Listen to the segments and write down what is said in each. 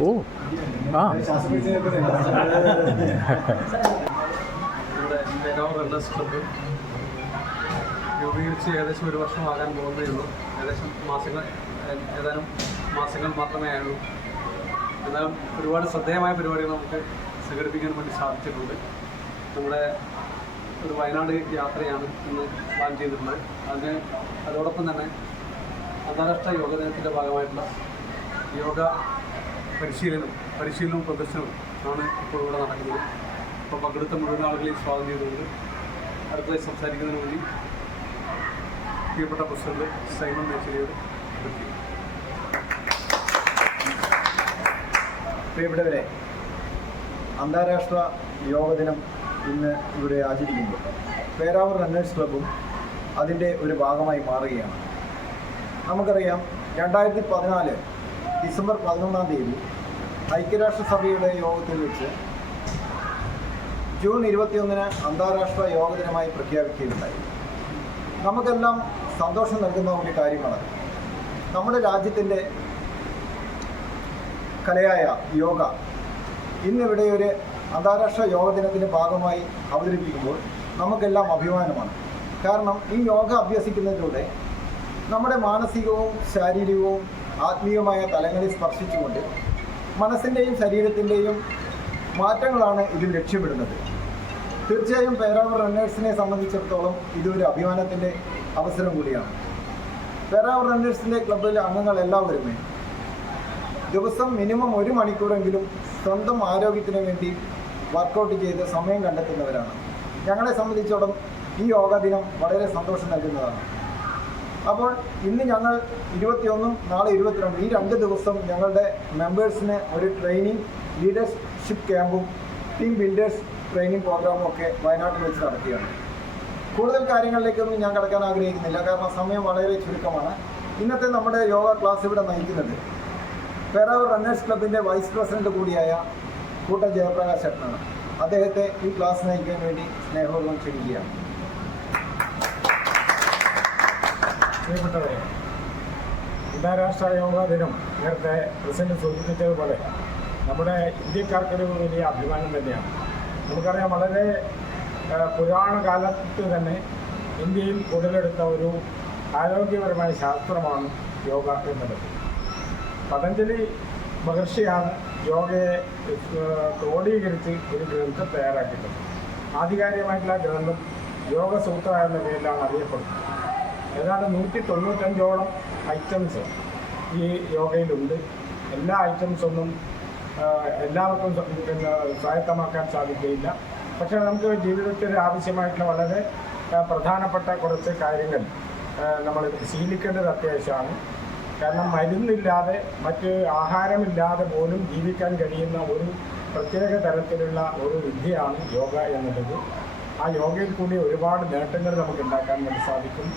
ഓ ആ. രൂപീകരിച്ച് ഏകദേശം ഒരു വർഷമാകാൻ പോകുന്നേ ഉള്ളൂ. ഏകദേശം മാസങ്ങൾ ഏതാനും മാസങ്ങൾ മാത്രമേ ആയുള്ളൂ. എന്നാലും ഒരുപാട് ശ്രദ്ധേയമായ പരിപാടികൾ നമുക്ക് സംഘടിപ്പിക്കാൻ വേണ്ടി സാധിച്ചിട്ടുണ്ട്. നമ്മുടെ ഒരു വയനാട് യാത്രയാണ് ഇന്ന് പ്ലാൻ ചെയ്തിട്ടുള്ളത്. അതിന് അതോടൊപ്പം തന്നെ അന്താരാഷ്ട്ര യോഗ ദിനത്തിന്റെ ഭാഗമായിട്ടുള്ള യോഗ പരിശീലനം പരിശീലനവും പ്രദർശനവും ആണ് ഇപ്പോൾ ഇവിടെ നടക്കുന്നത്. അപ്പോൾ പങ്കെടുത്ത മുഴുവൻ ആളുകളെയും സ്വാഗതം ചെയ്തുകൊണ്ട് അടുത്തതായി സംസാരിക്കുന്നതിന് വേണ്ടി പ്രിയപ്പെട്ട പ്രസിഡന്റ് സൈമൺ മേച്ചലിയോട് പ്രിയപ്പെട്ടവരെ അന്താരാഷ്ട്ര യോഗ ദിനം ഇന്ന് ഇവിടെ ആചരിക്കുമ്പോൾ പേരാവൂർ റണ്ണേഴ്സ് ക്ലബും അതിന്റെ ഒരു ഭാഗമായി മാറുകയാണ്. നമുക്കറിയാം രണ്ടായിരത്തി പതിനാല് ഡിസംബർ പതിനൊന്നാം തീയതി ഐക്യരാഷ്ട്രസഭയുടെ യോഗത്തിൽ വെച്ച് ജൂൺ ഇരുപത്തിയൊന്നിന് അന്താരാഷ്ട്ര യോഗ ദിനമായി പ്രഖ്യാപിക്കുകയുണ്ടായി. നമുക്കെല്ലാം സന്തോഷം നൽകുന്ന ഒരു കാര്യമാണ്. നമ്മുടെ രാജ്യത്തിന്റെ കലയായ യോഗ ഇന്നിവിടെ ഒരു അന്താരാഷ്ട്ര യോഗ ദിനത്തിന്റെ ഭാഗമായി അവതരിപ്പിക്കുമ്പോൾ നമുക്കെല്ലാം അഭിമാനമാണ്. കാരണം ഈ യോഗ അഭ്യസിക്കുന്നതിലൂടെ നമ്മുടെ മാനസികവും ശാരീരികവും ആത്മീയമായ തലങ്ങളിൽ സ്പർശിച്ചുകൊണ്ട് മനസ്സിന്റെയും ശരീരത്തിന്റെയും മാറ്റങ്ങളാണ് ഇതിൽ ലക്ഷ്യമിടുന്നത്. തീർച്ചയായും പേരാവർ റണ്ണേഴ്സിനെ സംബന്ധിച്ചിടത്തോളം ഇതൊരു അഭിമാനത്തിന്റെ അവസരം കൂടിയാണ്. പേരാവർ റണ്ണേഴ്സിന്റെ ക്ലബ്ബിലെ അംഗങ്ങൾ എല്ലാവരുമേ ദിവസം മിനിമം ഒരു മണിക്കൂറെങ്കിലും സ്വന്തം ആരോഗ്യത്തിന് വേണ്ടി വർക്കൗട്ട് ചെയ്ത് സമയം കണ്ടെത്തുന്നവരാണ്. ഞങ്ങളെ സംബന്ധിച്ചോളം ഈ യോഗ ദിനം വളരെ സന്തോഷം നൽകുന്നതാണ്. അപ്പോൾ ഇന്ന് ഞങ്ങൾ ഇരുപത്തിയൊന്നും നാളെ ഇരുപത്തിരണ്ടും. ഈ രണ്ട് ദിവസം ഞങ്ങളുടെ മെമ്പേഴ്സിന് ഒരു ട്രെയിനിങ് ലീഡർഷിപ്പ് ക്യാമ്പും ടീം ബിൽഡേഴ്സ് ട്രെയിനിങ് പ്രോഗ്രാമും ഒക്കെ വയനാട്ടിൽ വെച്ച് നടക്കുകയാണ്. കൂടുതൽ കാര്യങ്ങളിലേക്കൊന്നും ഞാൻ കടക്കാൻ ആഗ്രഹിക്കുന്നില്ല. കാരണം സമയം വളരെ ചുരുക്കമാണ്. ഇന്നത്തെ നമ്മുടെ യോഗ ക്ലാസ് ഇവിടെ നയിക്കുന്നത് പേരാവൂർ റണ്ണേഴ്സ് ക്ലബിന്റെ വൈസ് പ്രസിഡന്റ് കൂടിയായ കൂട്ട ജയപ്രകാശ് ചേട്ടനാണ്. അദ്ദേഹത്തെ ഈ ക്ലാസ് നയിക്കാൻ വേണ്ടി സ്നേഹപൂർവം ക്ഷണിക്കുകയാണ്. പ്രിയപ്പെട്ടവരെ അന്താരാഷ്ട്ര യോഗ ദിനം നേരത്തെ പ്രസിഡന്റ് സൂചിപ്പിച്ചതുപോലെ നമ്മുടെ ഇന്ത്യക്കാർക്കൊരു വലിയ അഭിമാനം തന്നെയാണ്. നമുക്കറിയാം വളരെ പുരാണ കാലത്ത് തന്നെ ഇന്ത്യയിൽ ഉടലെടുത്ത ഒരു ആരോഗ്യപരമായ ശാസ്ത്രമാണ് യോഗ എന്നുള്ളത്. പതഞ്ജലി മഹർഷിയാണ് യോഗയെ ക്രോഡീകരിച്ച് ഒരു ഗ്രന്ഥം തയ്യാറാക്കിയിട്ടുള്ളത്. ആധികാരികമായിട്ടുള്ള ഗ്രന്ഥം യോഗസൂത്ര എന്ന പേരിലാണ് അറിയപ്പെടുന്നത്. ഏതാണ്ട് നൂറ്റി തൊണ്ണൂറ്റഞ്ചോളം ഐറ്റംസ് ഈ യോഗയിലുണ്ട് എല്ലാ ഐറ്റംസ് ഒന്നും ആ, എല്ലാവർക്കും പിന്നെ സ്വായത്തമാക്കാൻ സാധിക്കുകയില്ല. പക്ഷേ നമുക്ക് ജീവിതത്തിൽ ആവശ്യമായിട്ടുള്ള വളരെ പ്രധാനപ്പെട്ട കുറച്ച് കാര്യങ്ങൾ നമ്മൾ ശീലിക്കേണ്ടത് അത്യാവശ്യമാണ്. കാരണം മരുന്നില്ലാതെ മറ്റ് ആഹാരമില്ലാതെ പോലും ജീവിക്കാൻ കഴിയുന്ന ഒരു പ്രത്യേക തരത്തിലുള്ള ഒരു വിദ്യയാണ് യോഗ എന്നുള്ളത്. ആ യോഗയിൽ കൂടി ഒരുപാട് നേട്ടങ്ങൾ നമുക്ക് ഉണ്ടാക്കാൻ വേണ്ടി സാധിക്കും.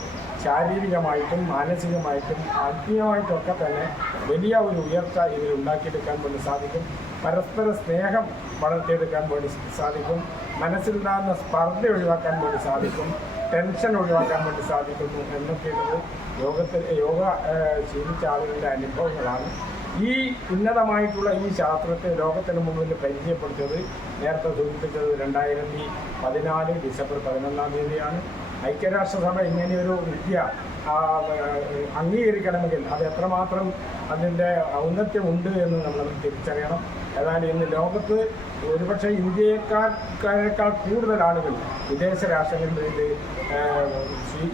ശാരീരികമായിട്ടും മാനസികമായിട്ടും ആത്മീയമായിട്ടൊക്കെ തന്നെ വലിയ ഒരു ഉയർച്ച ഇതിൽ ഉണ്ടാക്കിയെടുക്കാൻ വേണ്ടി സാധിക്കും. പരസ്പര സ്നേഹം വളർത്തിയെടുക്കാൻ വേണ്ടി സാധിക്കും. മനസ്സിലുണ്ടാകുന്ന സ്പർദ്ധ ഒഴിവാക്കാൻ വേണ്ടി സാധിക്കും. ടെൻഷൻ ഒഴിവാക്കാൻ വേണ്ടി സാധിക്കുന്നു എന്നൊക്കെയുള്ളത് യോഗത്തിൽ യോഗ ശീലിച്ച ആളുകളുടെ അനുഭവങ്ങളാണ്. ഈ ഉന്നതമായിട്ടുള്ള ഈ ശാസ്ത്രത്തെ ലോകത്തിന് മുമ്പിൽ പരിചയപ്പെടുത്തിയത് നേരത്തെ സൂചിപ്പിച്ചത് രണ്ടായിരത്തി പതിനാല് ഡിസംബർ പതിനൊന്നാം തീയതിയാണ്. ഐക്യരാഷ്ട്രസഭ ഇങ്ങനെയൊരു വിദ്യ അംഗീകരിക്കണമെങ്കിൽ അത് എത്രമാത്രം അതിന്റെ ഔന്നത്യമുണ്ട് എന്ന് നമ്മൾ തിരിച്ചറിയണം. ഏതായാലും ഇന്ന് ലോകത്ത് ഒരുപക്ഷെ ഇന്ത്യക്കാർക്കാരേക്കാൾ കൂടുതൽ ആളുകൾ വിദേശ രാഷ്ട്രങ്ങളിൽ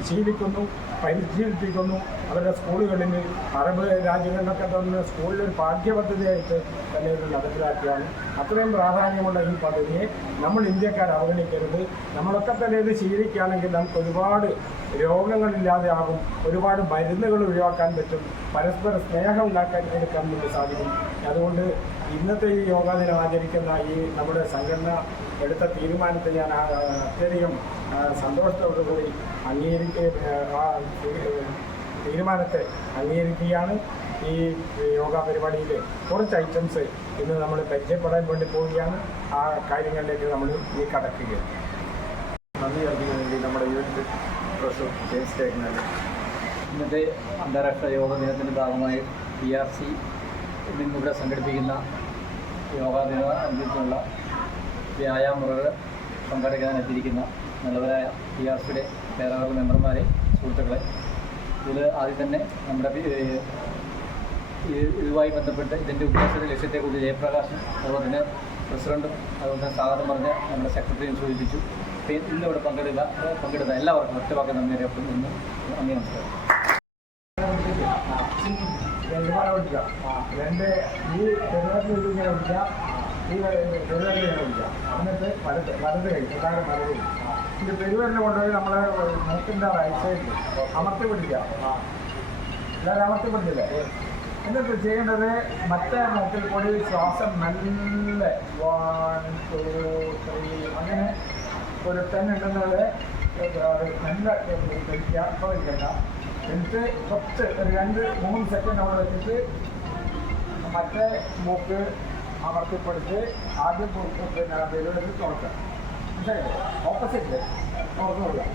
ശീലിക്കുന്നു പരിശീലിപ്പിക്കുന്നു. അവരുടെ സ്കൂളുകളിൽ അറബ് രാജ്യങ്ങളിലൊക്കെ തന്നെ സ്കൂളിൽ ഒരു പാഠ്യപദ്ധതിയായിട്ട് തന്നെ ഇത് നടപ്പിലാക്കിയാണ് അത്രയും പ്രാധാന്യമുള്ള ഈ പദ്ധതിയെ നമ്മൾ ഇന്ത്യക്കാർ അവഗണിക്കരുത്. നമ്മളൊക്കെ തന്നെ ഇത് ശീലിക്കുകയാണെങ്കിൽ നമുക്ക് ഒരുപാട് രോഗങ്ങളില്ലാതെ ആകും ഒരുപാട് മരുന്നുകൾ ഒഴിവാക്കാൻ പറ്റും. പരസ്പര സ്നേഹം ഉണ്ടാക്കാൻ എടുക്കാൻ വേണ്ടി സാധിക്കും. അതുകൊണ്ട് ഇന്നത്തെ ഈ യോഗാ ദിനം ആചരിക്കുന്ന ഈ നമ്മുടെ സംഘടന എടുത്ത തീരുമാനത്തെ ഞാൻ അത്യധികം സന്തോഷത്തോടു സന്തോഷത്തോടുകൂടി അംഗീകരിക്കുക ആ തീരുമാനത്തെ അംഗീകരിക്കുകയാണ് ഈ യോഗ പരിപാടിയിൽ കുറച്ച് ഐറ്റംസ് ഇന്ന് നമ്മൾ പരിചയപ്പെടാൻ വേണ്ടി പോവുകയാണ്. ആ കാര്യങ്ങളിലേക്ക് നമ്മൾ ഈ കടക്കുകയാണ്. നന്ദി അറിയിക്കാൻ വേണ്ടി നമ്മുടെ യൂണിറ്റ് പ്രൊഫസർ ജെയിംസ് ഇന്നത്തെ അന്താരാഷ്ട്ര യോഗ ദിനത്തിന്റെ ഭാഗമായി പി ആർ സി ഇന്നിവിടെ സംഘടിപ്പിക്കുന്ന യോഗാ വ്യായാമ മുറകൾ പങ്കെടുക്കാൻ എത്തിയിരിക്കുന്ന നല്ലവരായ പി ആർ സിയുടെ പേരാവർ മെമ്പർമാരെ സുഹൃത്തുക്കളെ. ഇതിൽ ആദ്യം തന്നെ നമ്മുടെ ഇതുമായി ബന്ധപ്പെട്ട് ഇതിന്റെ ഉദ്ദേശത്തെ ലക്ഷ്യത്തെക്കുറിച്ച് ജയപ്രകാശും അതുപോലെ തന്നെ പ്രസിഡന്റും അതുപോലെ തന്നെ സ്വാഗതം പറഞ്ഞ നമ്മുടെ സെക്രട്ടറിയും സൂചിപ്പിച്ചു. ഇന്ന് ഇവിടെ പങ്കെടുക്കുക പങ്കെടുത്ത എല്ലാവർക്കും ഒറ്റവാക്കി നന്ദി അറിയപ്പെടുന്നു നന്ദി നമസ്കാരം. രണ്ട് ഈ പെരുവാറ്റിൽ ഇങ്ങനെ വിളിക്കാം ഈ പെരുവാറ്റിൽ ഇങ്ങനെ വിളിക്കാം എന്നിട്ട് വലത് വലത് കൈ പ്രധാനം വലത് കൈ. ഇത് പെരുവരനെ കൊണ്ടുപോയി നമ്മളെ മൂക്കിന്റെ റൈറ്റ് സൈഡിൽ അമർത്തി പിടിക്കാം എല്ലാവരും അമർത്തി പിടിച്ചില്ലേ എന്നിട്ട് ചെയ്യേണ്ടത് മറ്റേ മൂക്കിൽ കൂടി ശ്വാസം നല്ല വൺ ടു ത്രീ അങ്ങനെ ഒരു ടെൻ ഉണ്ടെന്നത് നല്ല കഴിക്കുക ഇപ്പോൾ കഴിക്കണ്ട എന്നിട്ട് കുറച്ച് രണ്ട് മൂന്ന് സെക്കൻഡ് അവിടെ വെച്ചിട്ട് മറ്റേ മൂക്ക് അമർത്തിപ്പിടിച്ച് ആദ്യം പിന്നെ വെലുവിൽ തുറക്കുക. മനസ്സിലായില്ലേ ഓപ്പോസിറ്റ് തുറന്നു കൊടുക്കുക.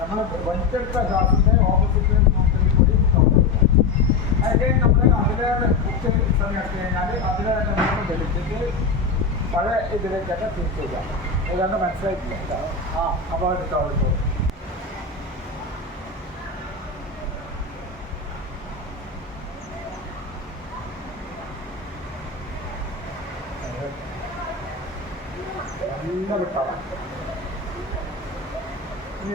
നമ്മൾ വലിച്ചെടുത്ത ശ്വാസത്തെ ഓപ്പോസിറ്റ് മൂക്കിൽ കൂടി തുറന്നു അതൊക്കെ നമ്മൾ അതിലേറെ കുറച്ച് സമയം എടുത്ത് കഴിഞ്ഞാൽ അതിലേറെ നമ്മൾ വലിച്ചിട്ട് പഴയ ഇതിലേക്കൊക്കെ തിരിച്ചു വയ്ക്കാം ഏതാണ്ട് മനസ്സിലായിട്ടില്ല? ആ അപ്പോൾ എടുത്തോ എടുത്തോ നല്ല വിട്ടാണ് ഇനി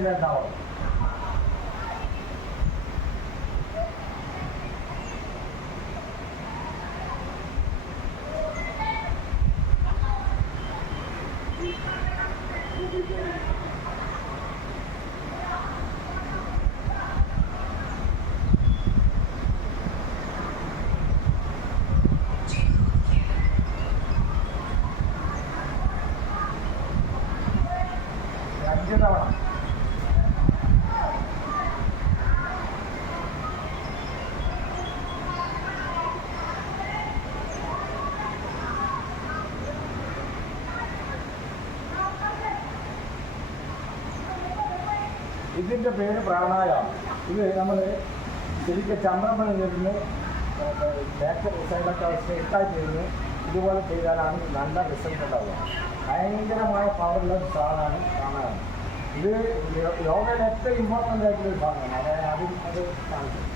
ഇതിന്റെ പേര് പ്രാണായാമം. ഇത് നമ്മൾ ശരിക്കും ചന്ദ്രമണ നിന്ന് ബാക്ക് സൈഡൊക്കെ സ്ട്രെയിറ്റായിട്ട് ഇരുന്ന് ഇതുപോലെ ചെയ്താലാണ് നല്ല റിസൾട്ട് ഉണ്ടാവുക. ഭയങ്കരമായ പവറുള്ള സാധനമാണ് പ്രാണായാമം. ഇത് യോഗയിൽ ഏറ്റവും ഇമ്പോർട്ടന്റ് ആയിട്ടുള്ള ഒരു ഭാഗമാണ്. അതായത് അതിൽ അത് കാണിക്കും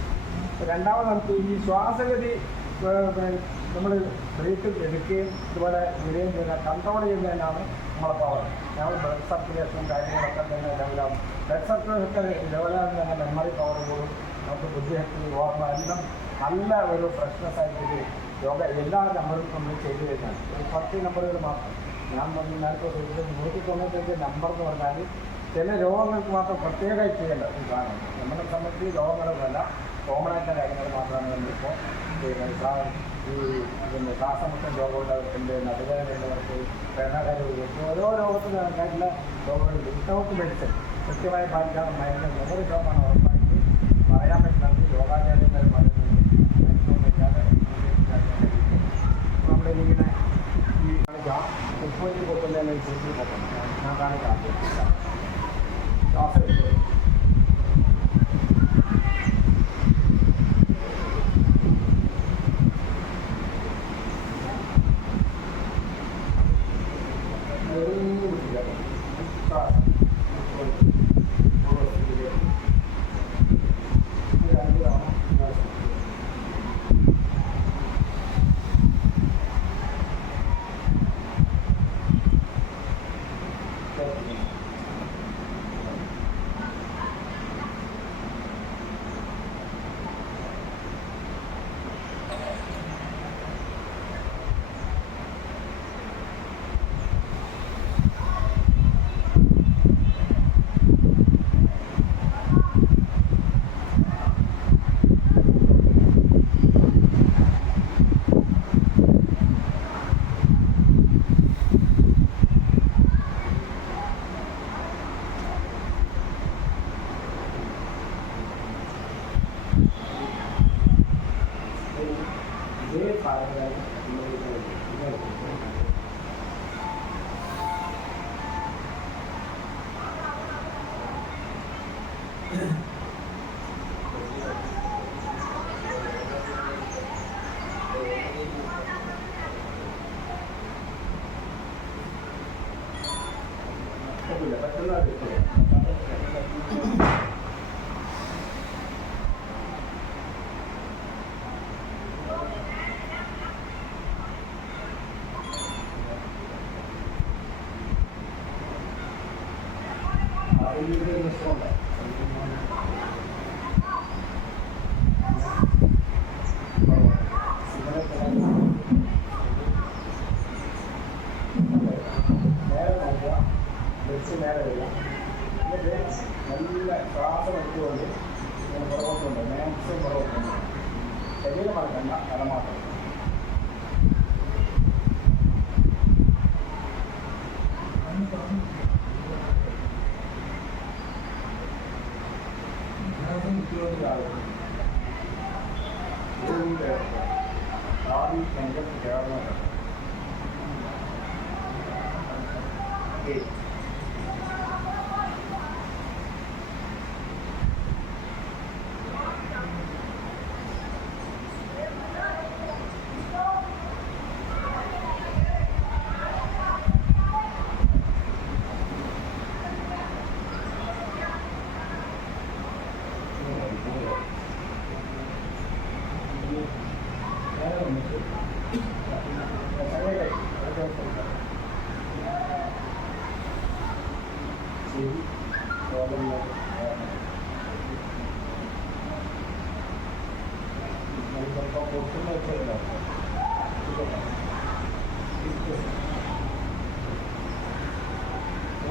രണ്ടാമത് നമുക്ക് ഈ ശ്വാസഗതി നമ്മൾ ബ്രീത്ത് എടുക്കുകയും ഇതുപോലെ വിടുകയും ചെയ്യുന്ന കൺട്രോൾ ചെയ്യുന്നതിനാണ് നമ്മളെ പവർ ഞങ്ങൾ ബ്ലഡ് സർക്കുലേഷനും കാര്യങ്ങളൊക്കെ തന്നെ ലെവലാവും ബ്ലഡ് സർക്കുലേഷൻ ലെവലാകുന്ന തന്നെ മെമ്മറി പവർ കൂടും നമുക്ക് ബുദ്ധിശക്തി ഓർമ്മ എല്ലാം നല്ല ഒരു ഫ്രഷ്നെസ് ആയിട്ട് യോഗ എല്ലാ നമ്പറും നമ്മൾ ചെയ്തു കഴിഞ്ഞാൽ ഒരു പത്ത് നമ്പറുകൾ മാത്രം. ഞാൻ പറഞ്ഞു നേരത്തെ ചോദിച്ചത് നൂറ്റി തൊണ്ണൂറ്റഞ്ച് നമ്പർ എന്ന് പറഞ്ഞാൽ ചില രോഗങ്ങൾക്ക് മാത്രം പ്രത്യേകമായി ചെയ്യേണ്ട സാധനം. നമ്മളെ സംബന്ധിച്ച് രോഗങ്ങളൊന്നുമല്ല കോമൺ ആയിട്ടുള്ള കാര്യങ്ങൾ മാത്രമാണ് നമ്മളിപ്പോൾ ഈ പിന്നെ ശ്വാസമുട്ടൻ രോഗമുള്ളവർക്കുണ്ട് നടുവേദനയുള്ളവർക്ക് പ്രണകരവ് ഓരോ രോഗത്തിനും ആയിട്ടുള്ള രോഗങ്ങളുണ്ട്. വിത്തൗട്ട് മെഡിസിൻ ముఖ్యమైన పార్టీగా మా యొక్క ఎవరితో మన వర్గానికి ప్రయాణించడానికి యోగా చేయడం మరి పడుతుంది ఎక్కువ పోతుంది అనేది చూసిపోతుంది నా కానీ కాదు Thank you. やった! എന്നിട്ട് നല്ല ശ്വാസം എടുത്തുകൊണ്ട് ഇങ്ങനെ പുറകോട്ടുണ്ട് മാക്സിമം പുറകോട്ടുണ്ട് ശരീരം മറക്കണ്ട തല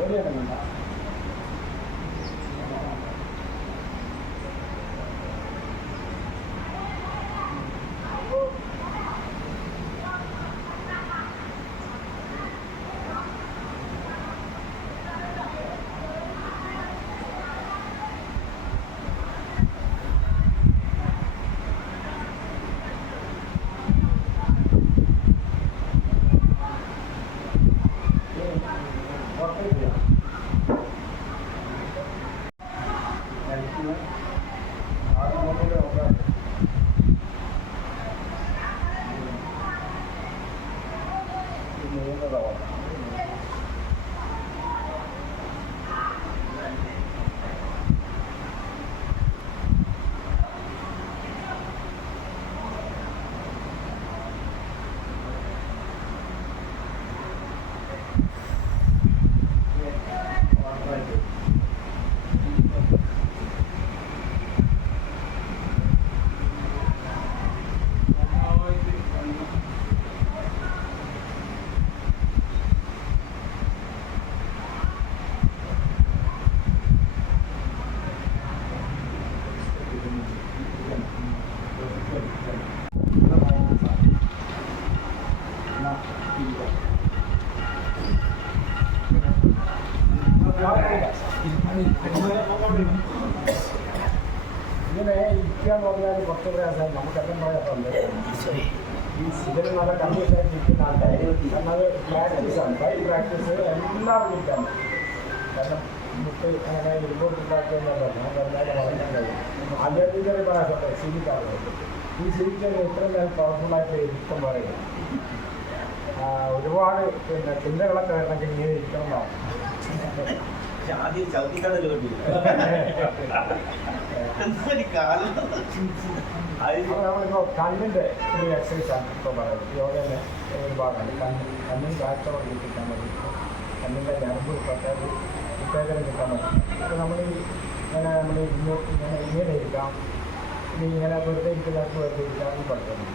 เรีย ഉണ്ടാക്കിയെന്നല്ല ഞാൻ പറഞ്ഞാൽ ആദ്യത്തെ ചെറിയ ഈ ശീലിക്കാൻ ഇത്രയും ഞാൻ പവർഫുള്ളായിട്ട് ഇഷ്ടം പറയുക ഒരുപാട് പിന്നെ ചിന്തകളൊക്കെ വരണമെങ്കിൽ ഇങ്ങനെ ഇരിക്കണം ആദ്യം അപ്പോൾ നമ്മളിപ്പോൾ കണ്ണിന്റെ ഒരു എക്സസൈസാണ് ഇപ്പോൾ പറയുന്നത്. യോഗയിലെ ഒരു ഭാഗമാണ്. കണ്ണ് കണ്ണിന് കാഴ്ച കിട്ടാൻ വേണ്ടി കണ്ണിന്റെ ഞരമ്പ് പ്രത്യേക ഉത്തേജനം കിട്ടാൻ വേണ്ടി അപ്പോൾ നമ്മൾ ഈ ഇങ്ങനെ നമ്മൾ ഇങ്ങോട്ട് ഇങ്ങനെ ഇങ്ങനെ ഇരിക്കാം. ഇങ്ങനെ വെറുതെ ഇരിക്കുന്നവർക്ക് വെറുതെ ഇരിക്കാനും പറ്റുന്നു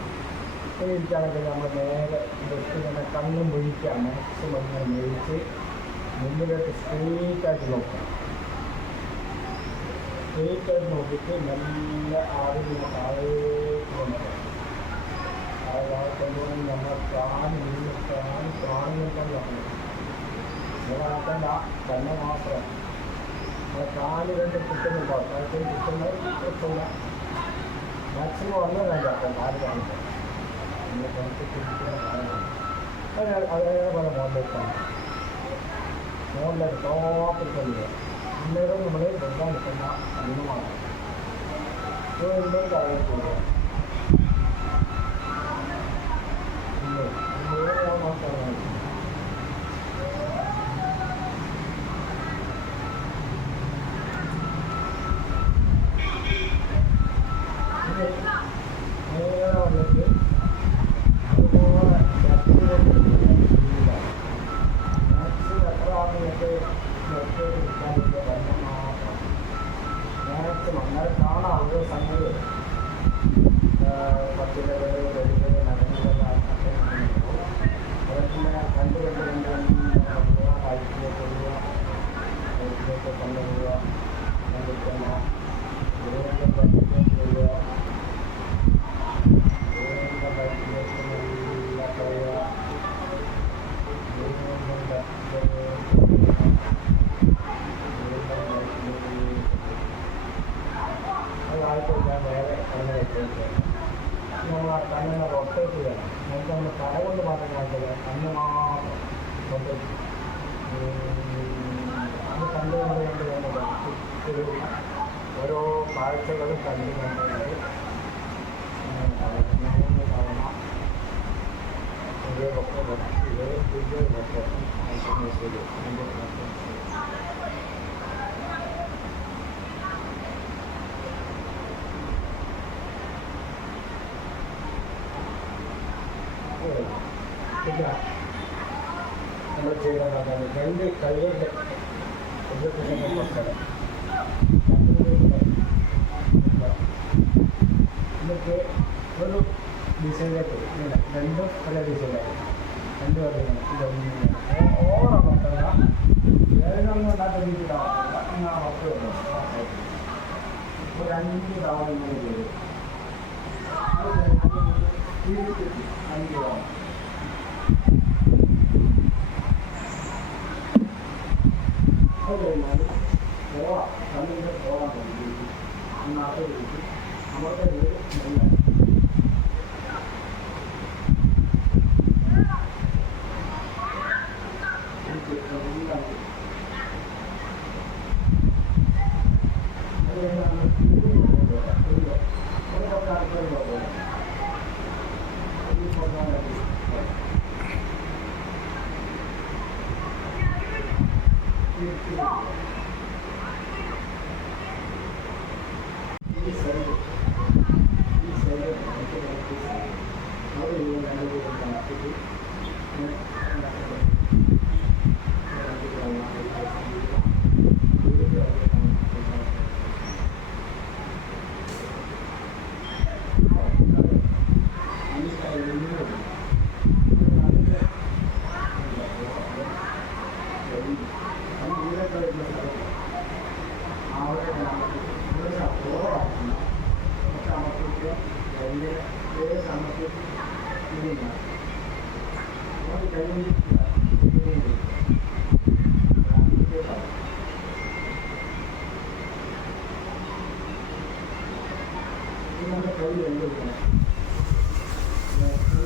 ഇങ്ങനെ ഇരിക്കുകയാണെങ്കിൽ നമ്മൾ നേരെ ജസ്റ്റ് ഇങ്ങനെ കണ്ണും മുഴിക്കുക മാക്സിമം ഇങ്ങനെ മുഴിച്ച് മുന്നിലോട്ട് സ്ട്രെയിറ്റ് നോക്കാം. നോക്കുക സ്ട്രെയിറ്റ് ആയിട്ട് നോക്കിയിട്ട് നല്ല ഇങ്ങനെ താഴേക്ക് കൊണ്ടുപോകും താഴെ കൊണ്ടുപോകുമ്പോൾ നമ്മൾ പ്രാണി പ്രാണി പ്രാണി നിർത്താൻ നോക്കണം ഇതാക്കണ്ട തന്നെ മാത്രം. காலு ரெண்டு குத்தங்கள் பார்ப்பேன் குத்தங்கள் குத்தங்க மேக்ஸிமம் வந்து நான் பார்ப்பேன். காலு வாங்கிட்டேன் எனக்கு வந்து குடிக்கிறேன் அதனால பல ஃபோனில் இருப்பாங்க ஃபோனில் இருக்கோம் கொடுக்க இன்னும் நம்மளே ரொம்ப முக்கியமாக அதிகமாக இருக்கும் இன்னொரு காலையில் போடுவோம் അത് കണ്ട് കണ്ട് കണ്ട് കണ്ട് ഒരു ഓരോ കാഴ്ചകളും കണ്ട് കണ്ട് കണ്ട് മൂന്ന് തവണ ഇത് റൊട്ടേറ്റ് ഇത് ഇത് റൊട്ടേറ്റ് ചെയ്യുന്നതാണ് രണ്ട് കൈകളുടെ മക്കളെ എന്നിട്ട് ഒരു ഡിസൈനിലേക്ക് ഇങ്ങനെ രണ്ടും പല ഡിസൈനായി രണ്ട് പറയുന്നത് ഓവറമർത്തല്ല വേദനൊന്നും ഉണ്ടാക്കുന്ന രീതിയിലാവുന്നില്ല എന്നാൽ മക്കൾ ഇപ്പോൾ രണ്ട് തവണ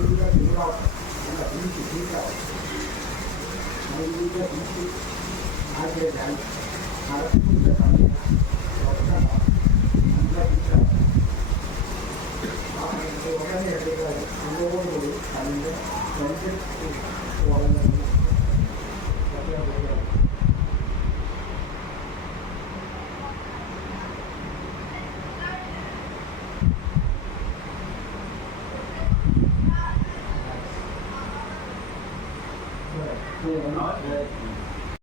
lý ra tiếng lòng cũng là tính chỉ tiếng lòng hay lý ra tính chỉ hai cái này mà nó cũng rất là nhiều và các bạn lý ra tiếng lòng và cái này thì là chúng tôi muốn nói rằng là chúng tôi